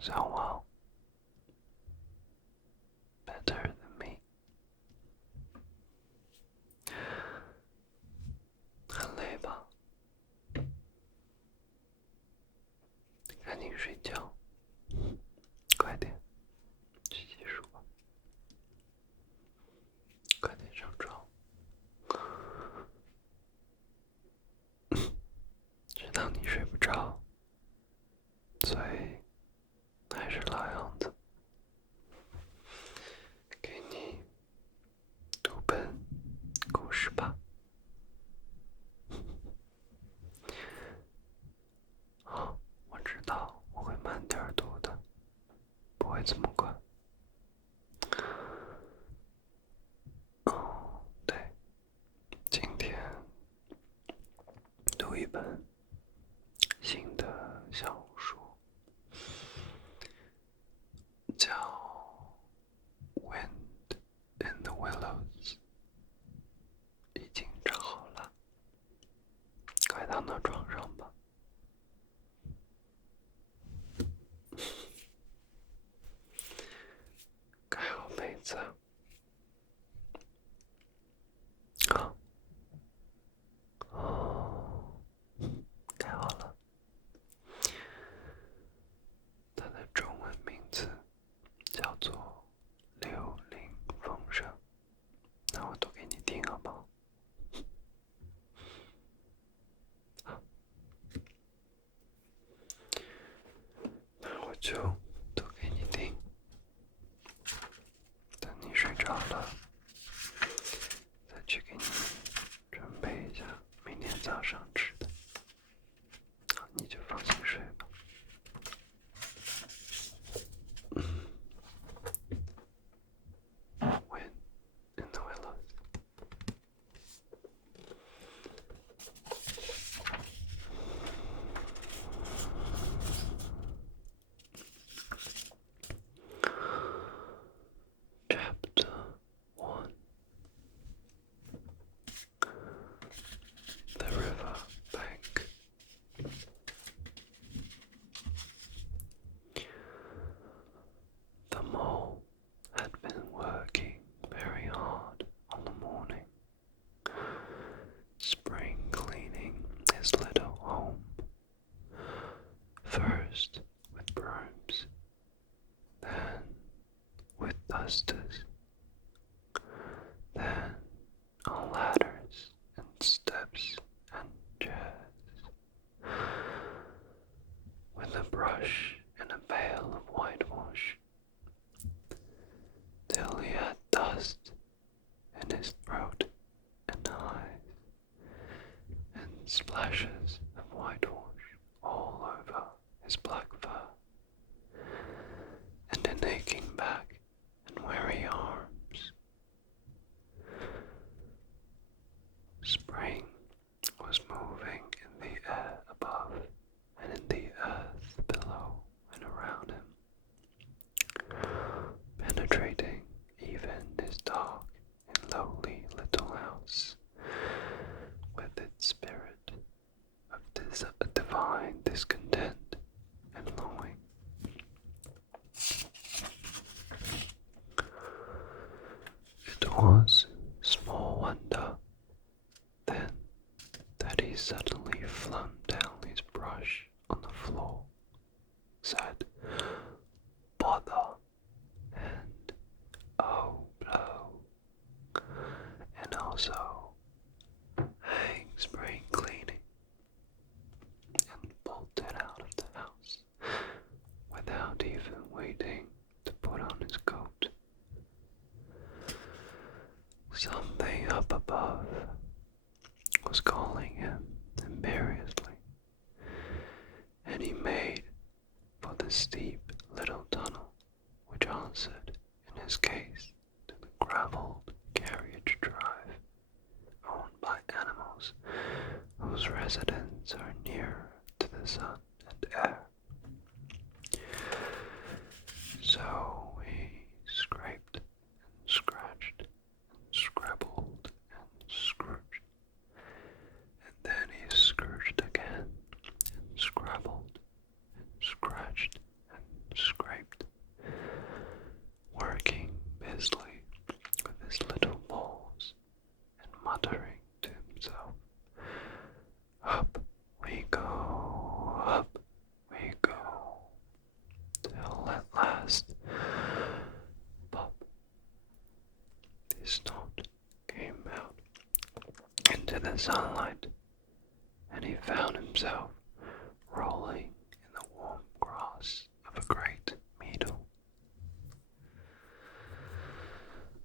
so well. Better than me. 很累吧？赶紧睡觉，快点去洗漱吧，快点上床。知道你睡不着，所以还是老样子，给你读本故事吧。我知道我会慢点读的，不会这么快。对，今天读一本新的小说，叫《Wind in the Willows》，已经找好了，快躺到床上吧。盖好被子。盖好了。它的中文名字叫做柳林风声，那我读给你听好不好？那我就读给你听，等你睡着了再去给你准备一下明天早上吃的，你就放心睡吧。Wind in the Willows. Chapter 1. The River Bank. The mole had been working very hard all the morning, spring cleaning his little home, first with brooms, then with dusters, then on ladders and steps and chairs, with a brush and a pail of whitewash, till he had dust in his throat and eyes, and splashes of whitewash all over his black fur, and an aching back and weary arms. Spring was moving in the air above and in the earth below and around him, penetrating even his dark and lowly little house with its spirit of divine discontent and longing. It was small wonder then that he suddenly flung down his brush on the floor, said, "Bother," and "Oh, blow," and also "Hang spring cleaning," and bolted out of the house without even waiting to put on his coat. Something up above was calling him imperiously, and he made for the steep little tunnel which answered in his case to the gravelled carriage drive owned by animals whose residents are nearer to the sun and air. So he scraped and scratched and scrabbled and scrooged, and then he scrooged again and scrabbled and scratched and scrooged. sunlight, and he found himself rolling in the warm grass of a great meadow.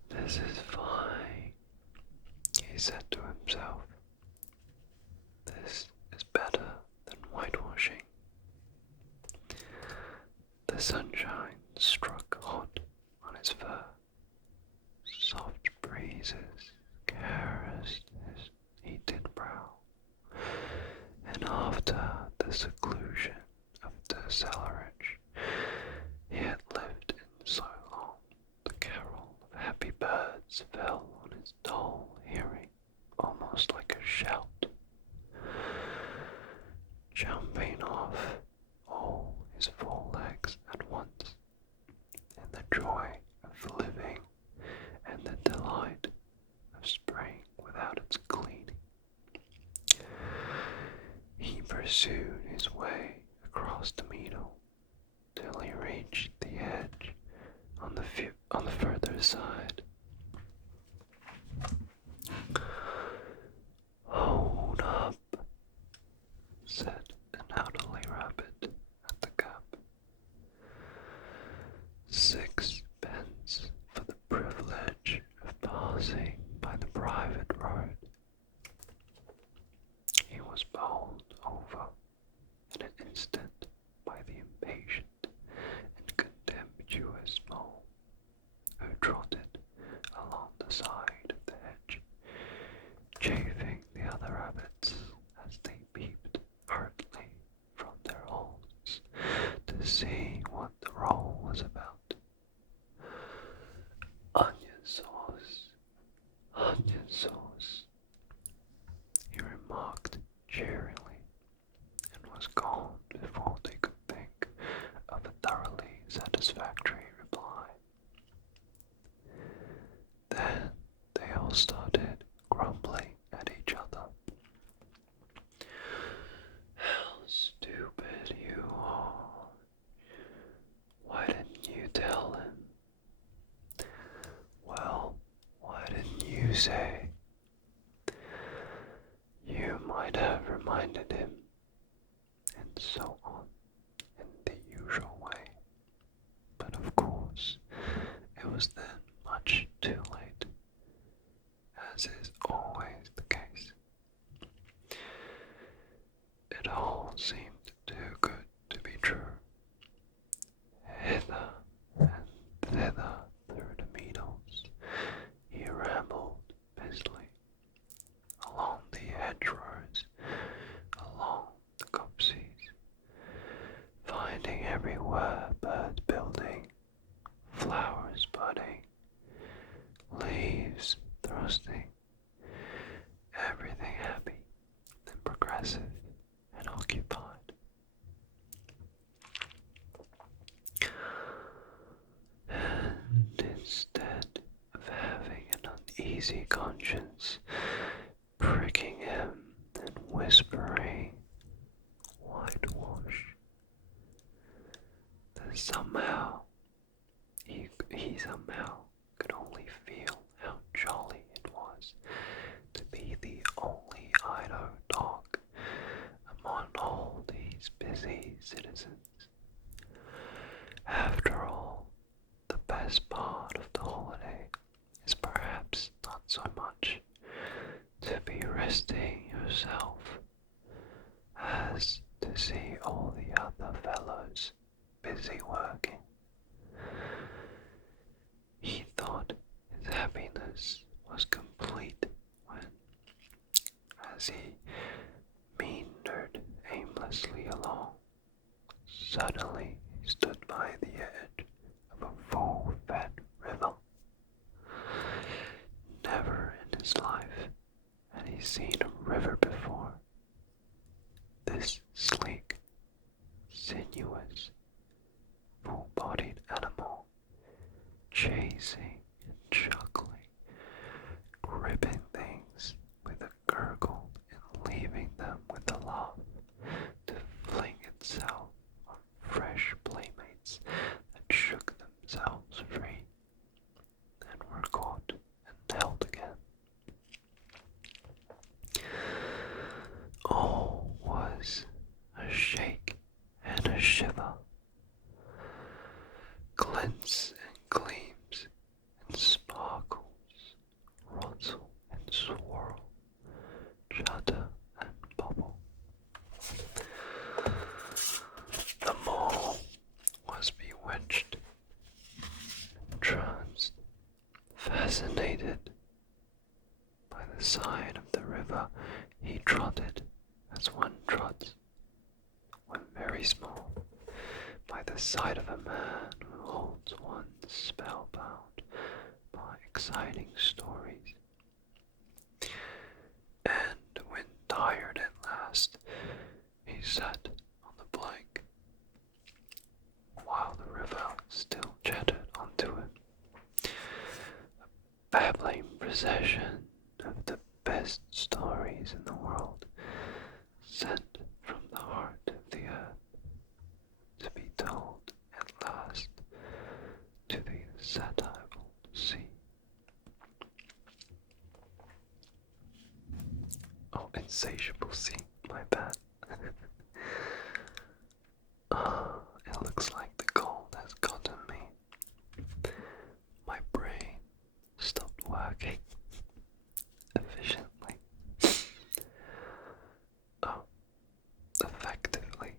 This is fine, he said to himself. This is better than whitewashing. The sunshine struck hot on his fur. Soft breezes caressed his heated brow, and after the seclusion of the cellarage he had lived in so long, the carol of happy birds fell on his dull hearing, almost like a shout. Jumping off all his four legs at once, in the joy of living and the delight of spring without its cleaning, he pursued his way across the meadow till he reached the edge on the further side. "Hold up," said an elderly rabbit at the gap. "6 pence for the privilege of passing by the private road." He was bowled over in an instant by the impatient and contemptuous mole, who trotted along the side of the hedge, chaffing the other rabbits as they peeped hurriedly from their holes to see what the roll was about. "Onion sauce, onion sauce," he remarked cheerily, and was gone before they could think of a thoroughly satisfactory reply. Then they all started grumbling at each other. "How stupid you are! Why didn't you tell him? Well, why didn't you say? You might have reminded him," and so on, in the usual way. But of course, it was then much too late, as is always the case. It all seemed too good to be true. Hither and thither through the meadows he rambled busily, along the hedgerows, along the copses, finding everywhere birds building, flowers budding, leaves thrusting, everything happy and progressive and occupied. And instead of having an uneasy conscience pricking him and whispering whitewash, that somehow he somehow could only feel how jolly it was to be the only idle dog among all these busy citizens. After all, the best part of the holiday is perhaps not so much to be resting yourself as to see all the other fellows busy working. He thought his happiness was complete when, as he meandered aimlessly along, suddenly he stood by the edge of a full-fed river. Never in his life had he seen a river before. This sleek, sinuous, full-bodied animal, chasing and chuckling, gripping things with a gurgle and leaving them with a laugh, to fling itself on fresh playmates that shook themselves free and were caught and held again. shiver. Glints and gleams and sparkles, rustle and swirl, shudder and bubble. The mole was bewitched, entranced, fascinated. By the side of the river he trotted as one trots, when very small, by the side of a man who holds one spellbound by exciting stories. And when tired at last, he sat on the plank, while the river still chattered onto him. A babbling procession of the best stories in the world, sent from the heart of the earth, to be told at last to the insatiable sea. Oh, insatiable sea, my bad. It looks like the cold has gotten me. My brain stopped working efficiently. Oh, effectively,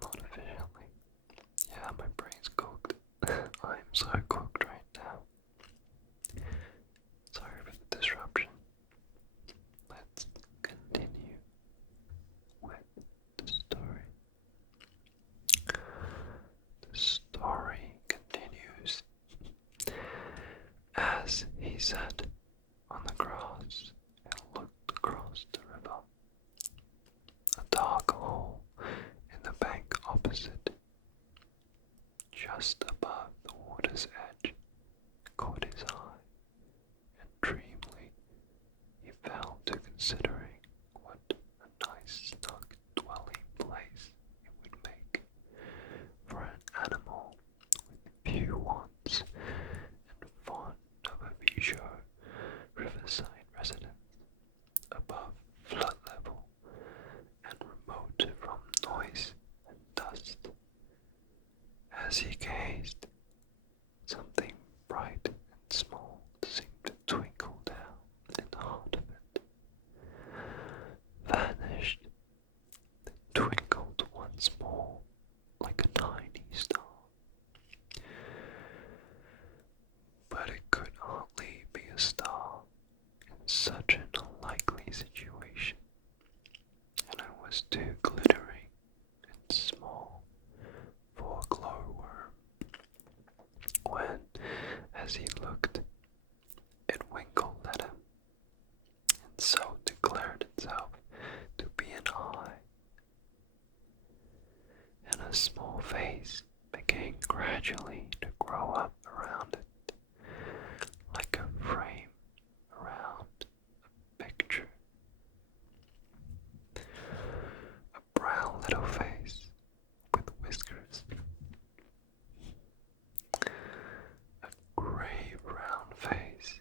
not efficiently. Yeah, my brain's cooked. I'm so cooked right now. Sorry for the disruption. Let's continue with the story. The story continues. As he sat on the grass and looked across the river, a dark hole in the bank opposite, just above the water's edge, caught his eye, and dreamily he fell to considering what a nice snug dwelling place it would make for an animal with few wants and fond of a leisure riverside residence, above flood level and remote from noise and dust. As he gazed, something bright and small seemed to twinkle down in the heart of it. Vanished, then twinkled once more like a tiny star. But it could hardly be a star in such an unlikely situation, and it was too glittering and small for a glowworm. When, as he looked, it winkled at him, and so declared itself to be an eye, and a small face began gradually to grow up around it, like a frame around a picture. A brown little face with whiskers, a grey brown face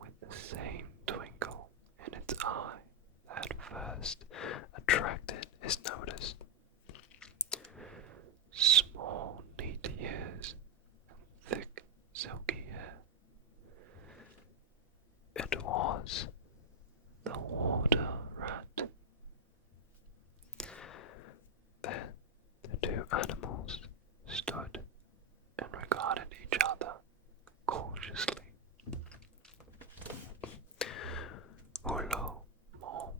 with the same twinkle in its eye that first attracted his notice. Small, neat ears and thick, silky hair. It was the water rat. Then the two animals stood and regarded each other cautiously. "Hullo, mole,"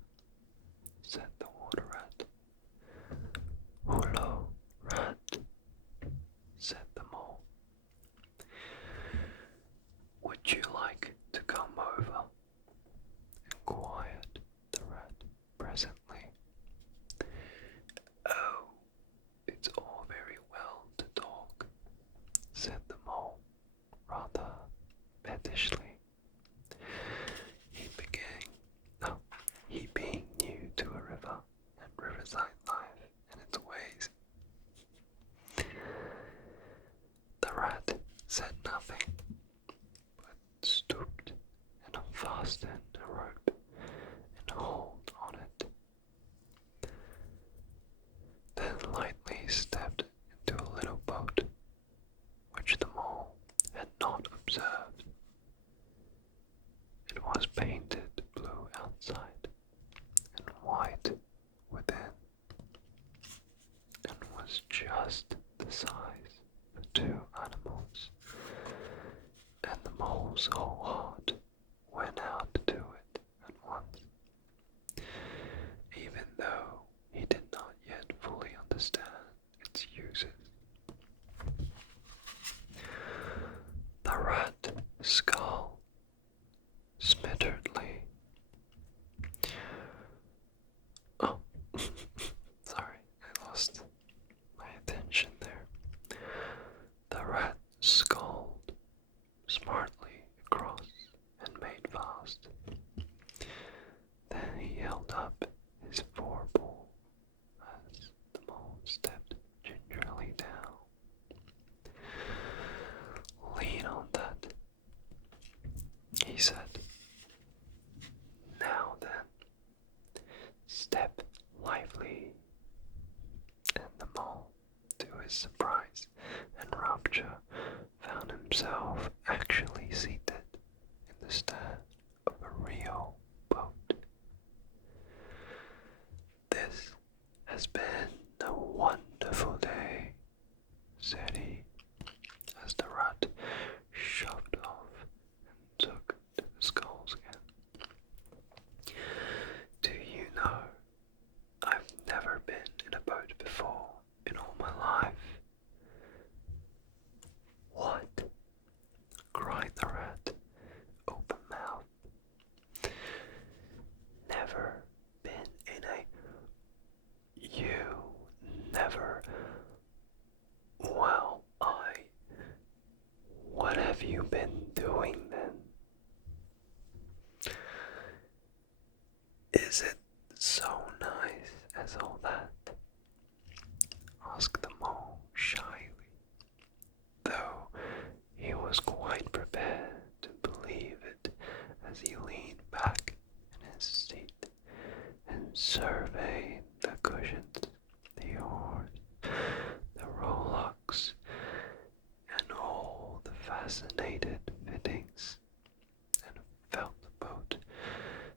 said the water rat. "Hullo, rat," said the mole. "Would you like to come over?" inquired the rat presently. "Oh, it's all very well to talk," said the mole, was just the size of 2 animals, and the mole's whole heart went out to do it at once, even though he did not yet fully understand its uses. The rat skull smitteredly. Oh, sorry, I lost my attention there. The rat sculled smartly across and made fast. Then he held up his forepaw as the mole stepped gingerly down. Lean on that, he said. Now then, step lively. And the mole, to his surprise and rapture, found himself actually seated in the stern of a real boat. This has been a wonderful day, said he, as the rat shoved off and took to the sculls again. Do you know, I've never been in a boat before in all my life. What? Cried the rat, open-mouthed. Never been in a... You never... Well, What have you been doing then? Is it so nice as all that? Asked the mole shyly, though he was quite prepared to believe it as he leaned back in his seat and surveyed the cushions, the oars, the rowlocks, and all the fascinated fittings, and felt the boat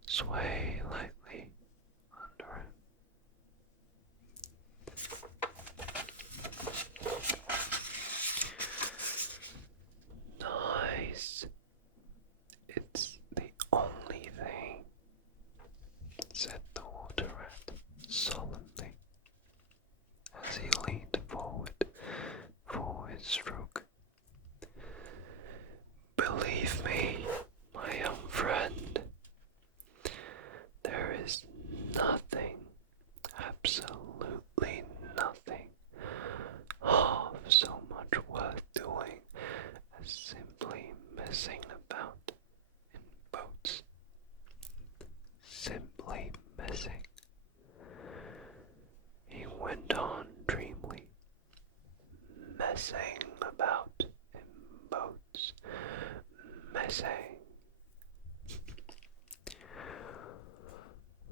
sway lightly under him. Nice. It's the only thing, said the water rat solemnly, as he leaned forward for his stroke. Believe me, my young friend, there is nothing, absolutely nothing, half so much worth doing as simply messing about in boats. Simply messing. He went on dreamily, messing about in boats, messing.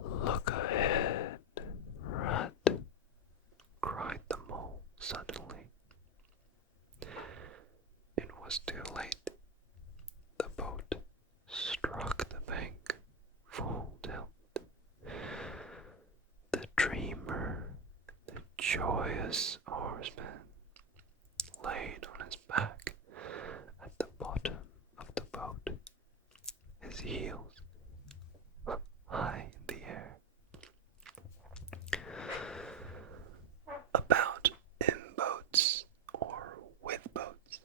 Look ahead, rat, cried the mole suddenly. It was too late. The boat struck the bank full tilt. The dreamer, the joyous oarsman, laid on his back at the bottom of the boat, his heels high in the air. About in boats or with boats,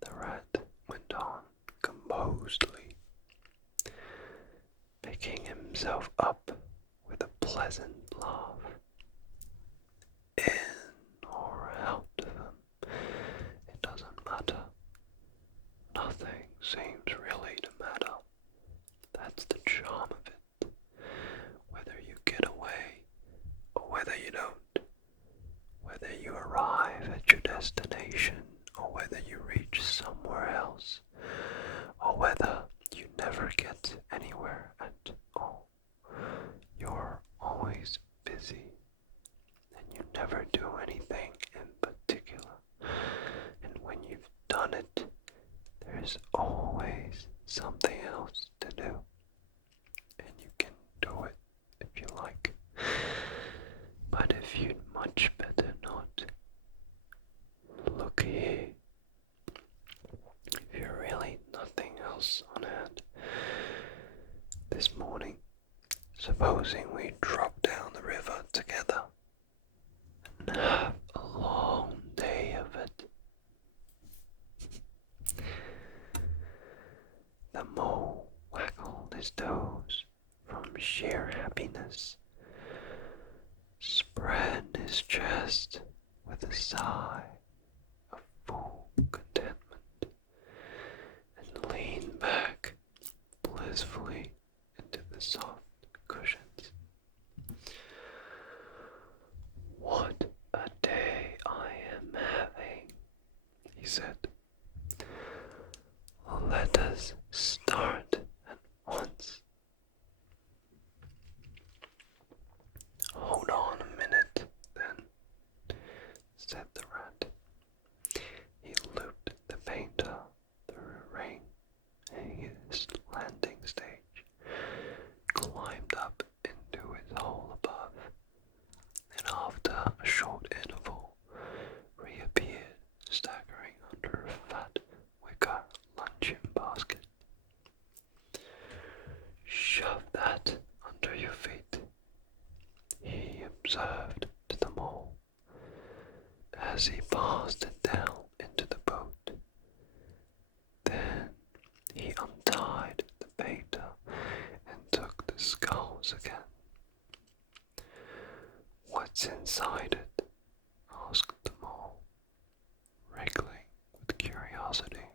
the rat went on composedly, picking himself up with a pleasant laugh. In or out of them, it doesn't matter. Nothing seems really to matter. That's the charm of it. Whether you get away or whether you don't, whether you arrive at your destination or whether you reach somewhere else, or whether you never get anywhere at all, you're always busy and you never do anything in particular. And when you've done it, there's always something else to do, and you can do it if you like. But if you'd much better doze from sheer happiness, spread his chest with a sigh of full contentment, and leaned back blissfully into the soft cushions. "What a day I am having," he said. "Let us start at once." "Hold on a minute, then," said the rat. He looped the painter through a ring in his landing stage, climbed up into his hole above, and after a short interval reappeared, staggering under a fat wicker luncheon basket. "Shove that under your feet," he observed to the mole, as he passed it down into the boat. Then he untied the painter and took the skulls again. "What's inside it?" asked the mole, wriggling with curiosity.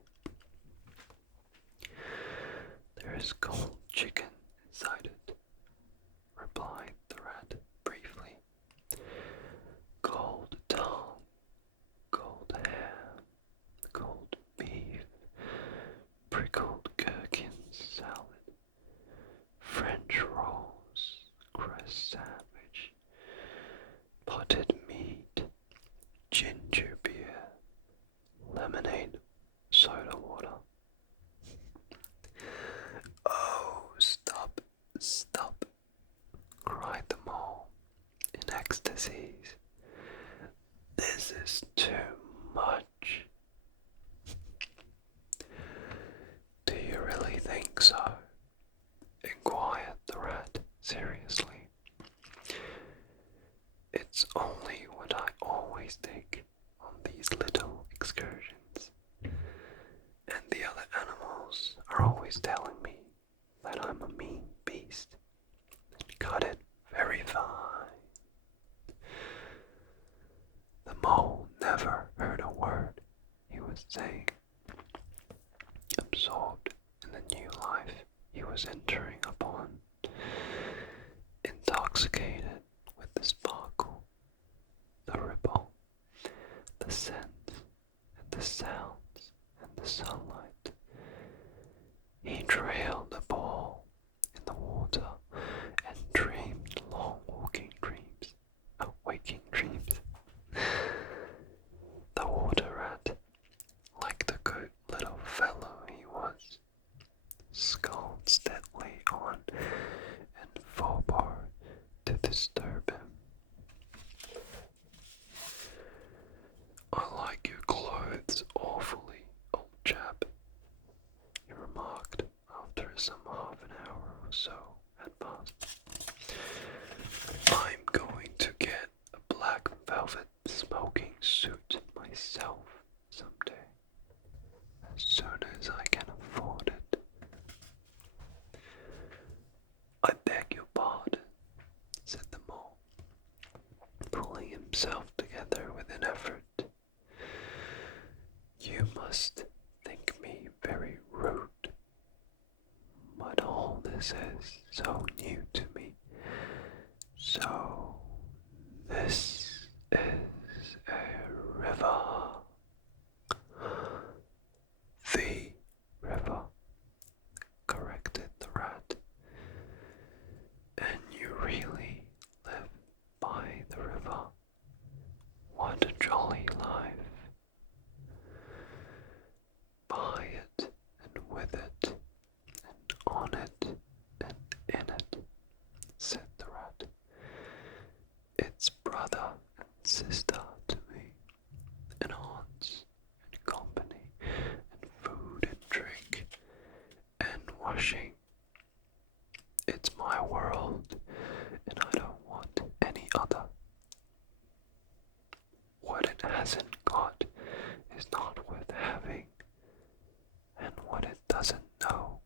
"There is cold chicken inside it," replied the rat briefly. "Cold tongue, cold ham, cold beef, pickled gherkins salad, French rolls, crust sandwich, potted meat, ginger beer, lemonade, soda water." "Oh, stop, stop," cried the mole in ecstasies. "This is too much." "Do you really think so?" inquired the rat seriously. "It's only what I always take on these little excursions, and the other animals are always telling me that I'm a mean beast and cut it very fine." The mole never heard a word he was saying, absorbed in the new life he was entering upon, intoxicated with the sparkle, the ripple, the scents, and the sounds, and the sunlight. He trailed the ball in the water and dreamed long waking dreams. The water rat, like the good little fellow he was, sculled steadily on and forbore to disturb him. "I like your clothes awfully, old chap," he remarked after some half an hour or so had passed. "I'm going to get a black velvet smoking suit myself someday, as soon as I can afford it." "I beg your pardon," said the mole, pulling himself together with an effort. "You must think me very rude, but all this is so new to me. So, this is a river." "The river," corrected the rat. "And you really live by the river? What a jolly life." "By it, and with it, and on it, and in it," said the rat. "It's brother and sister to me, and aunts, and company, and food and drink, and washing. It's my world, and I don't want any other. What it hasn't got is not worth having, and what it doesn't know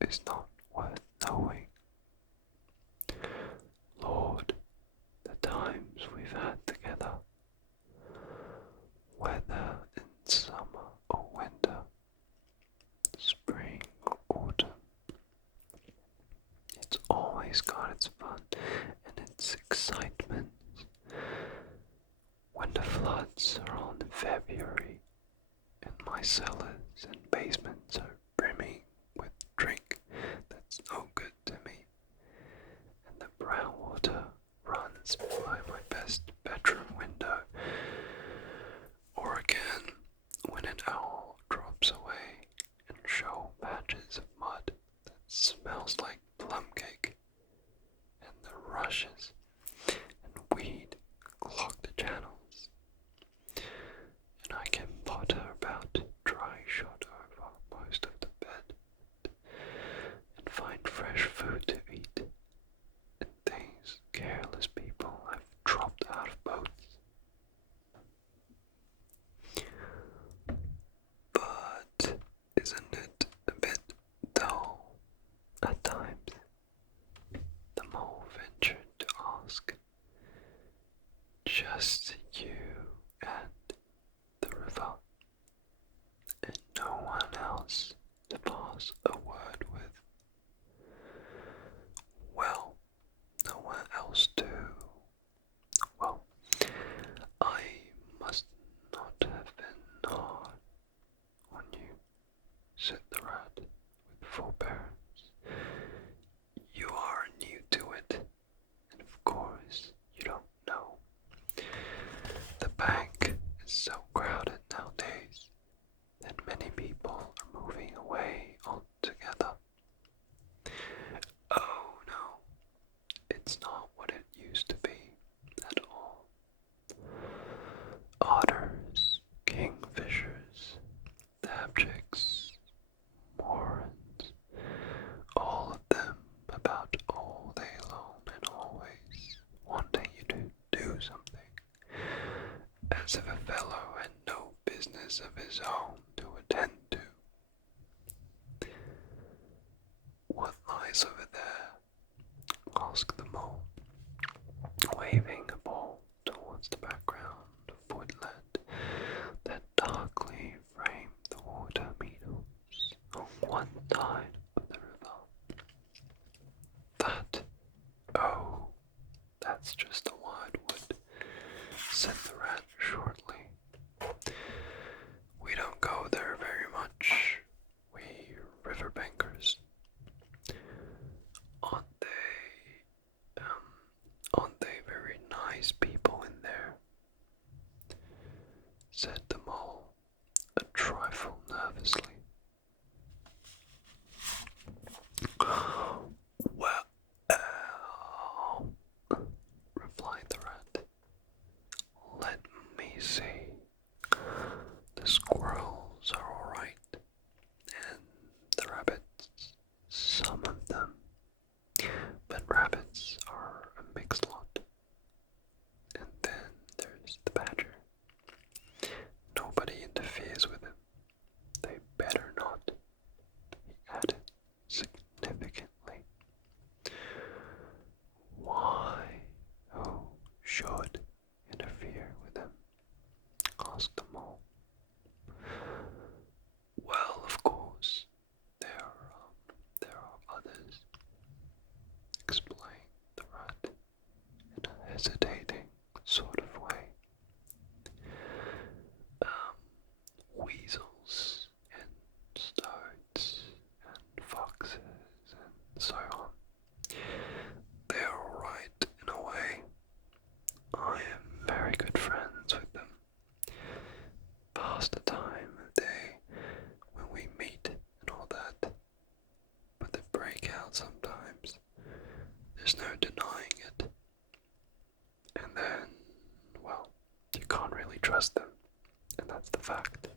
is not worth knowing." its fun and its excitement. When the floods are on in February, and my cellars and basements are brimming with drink that's no good to me, and the brown water runs by my best bedroom window, or again when an owl drops away and shows patches of mud that smells like plum cake, and the rushes and weed clog the channels, and I can potter about dry shot over most of the bed and find fresh food to eat, and things careless people have dropped out of boats. But isn't it a bit dull at times? The mole ventured to ask. Just you and the river, and no one else to pass a word with. Well, no one else too. Well, I must not have been hard on you, said the rat with forbearance. You are new to it, and of course you don't know. The bank is so crowded nowadays that many people are moving away altogether. Oh no, it's not what it used to be at all. Otters, kingfishers, dabchicks, morons, all of them about all day long and always wanting you to do something, as if a fellow had no business of his own to attend to. What lies over there? Asked the mole, waving a ball towards the background of woodland that darkly framed the water meadows on one side of the river. That, oh, that's just a wildwood, said the rat shortly. We don't go there very much, we riverbankers. Aren't they very nice people in there? Said the mole, a trifle nervously. Well, replied the rat. Let me see. The squirrels are all right, and the rabbits, some of them. But rabbits are a mixed lot. And then there's the badger. Nobody interferes with him. They better not, he added significantly. Why? Who should interfere with him? Asked the mole. Well, of course, there are others, explained the rat in a hesitating sort of way. Weasels and stoats and foxes and so on. They're all right in a way. I am very good friends with them. Past the time of day when we meet and all that. But they break out sometimes. There's no denying it. And then, well, you can't really trust them. And that's the fact.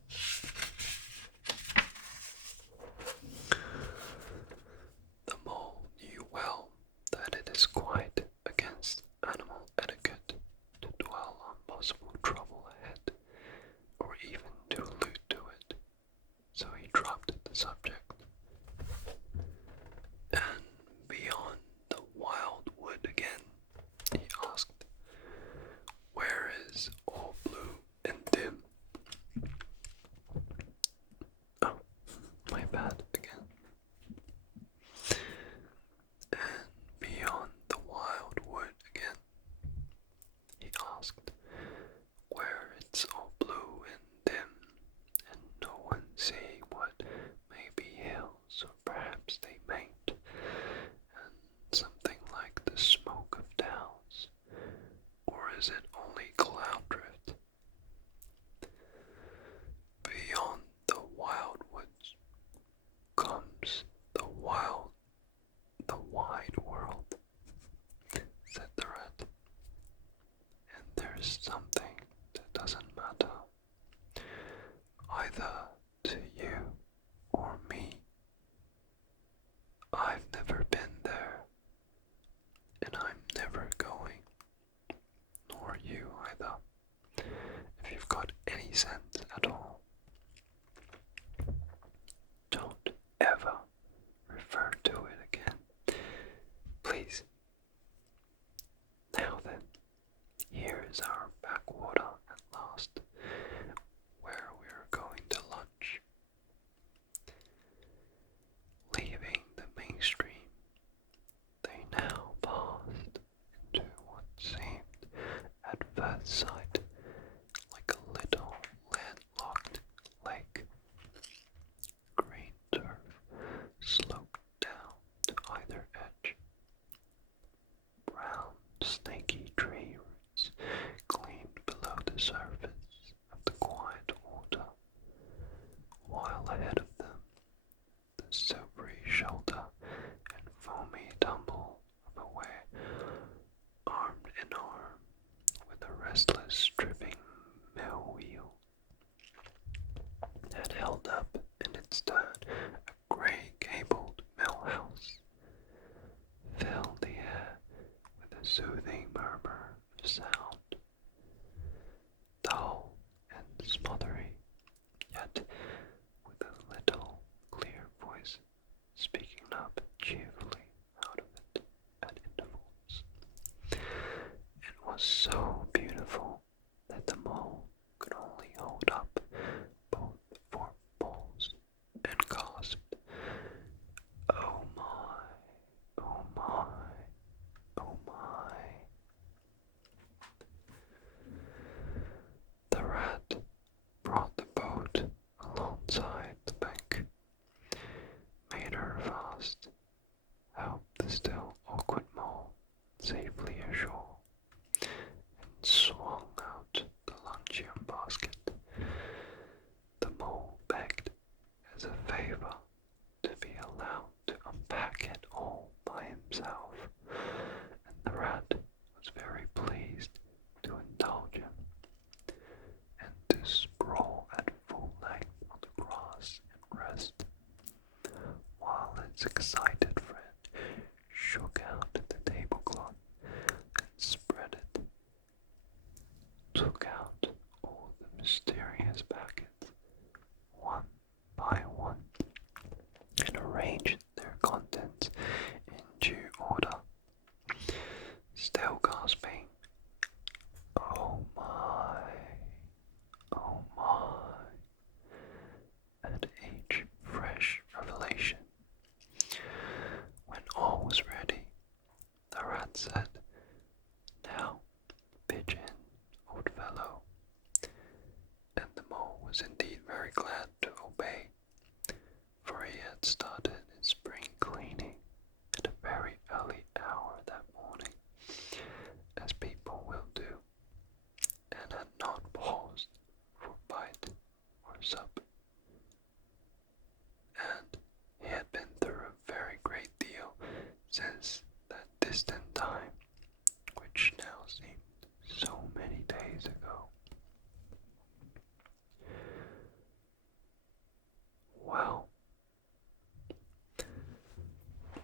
The mole knew well that it is quite against animal etiquette to dwell on possible trouble ahead, or even to allude to it, so he dropped the subject. And beyond the wild wood again, he asked, where is all blue and dim? Oh, my bad again. And beyond the you've got any sense at all, don't ever refer to it again. Please. Now then, here is our backwater at last, where we're going to lunch. Leaving the mainstream, they now passed into what seemed at first sight like a little landlocked lake. Green turf sloped down to either edge. Brown, snaky tree roots gleamed below the surface of the quiet water, while ahead of them, the silvery shoulder and foamy tumble of a whale, armed in arm with a restless, dripping mill wheel, had held up in its turn a grey gabled mill house, filled the air with a soothing murmur of sound, dull and smothery, yet with a little clear voice speaking up cheerfully out of it at intervals. It was so beautiful that the mole could only hold up both forepaws and gasped, "Oh my, oh my, oh my." The rat brought the boat alongside the bank, made her fast, helped the still awkward mole safely ashore, and swung out the luncheon basket. The mole begged as a favor to be allowed to unpack it all by himself, and the rat was very pleased to indulge him, and to sprawl at full length on the grass and rest, while its excited friend shook out the tablecloth and spread it, took out all the mysterious packets, one by one, and arranged their contents in due order, still gasping, "Oh my, oh my," at each fresh revelation. When all was ready, the rat said, "Now, pitch in, old fellow," and the mole was indeed very glad to obey, for he had started his spring cleaning at a very early hour that morning, as people will do, and had not paused for bite or sup. And he had been through a very great deal since that distant time, which now seemed so many days ago. Well,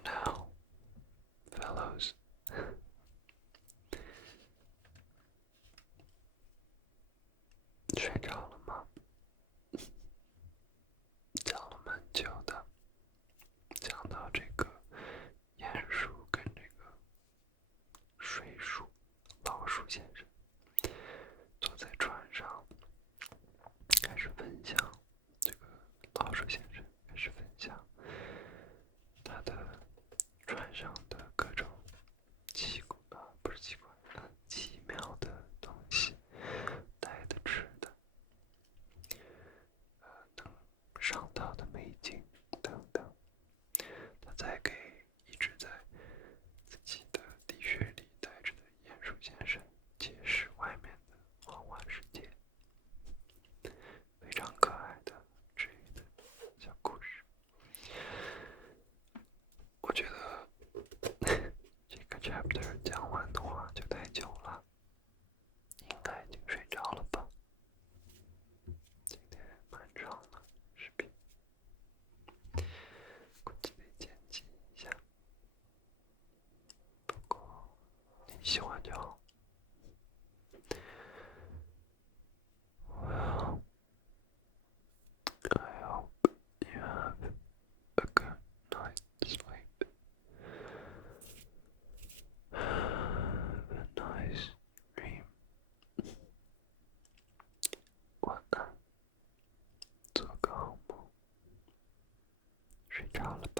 now, fellows, 睡着了吗？讲了蛮久的，讲到这个鼹鼠跟这个水鼠、老鼠先生坐在船上，开始分享。这个老鼠先生开始分享他的船上的各种奇妙的东西，带的吃的，能上到的美景等等。他在给一直在自己的地穴里待着的鼹鼠先生解释外面的花花世界，非常可爱的治愈的小故事。我觉得这个 chapter 讲完的话就太久了，应该已经睡着了吧？今天蛮长的视频。睡着了吧。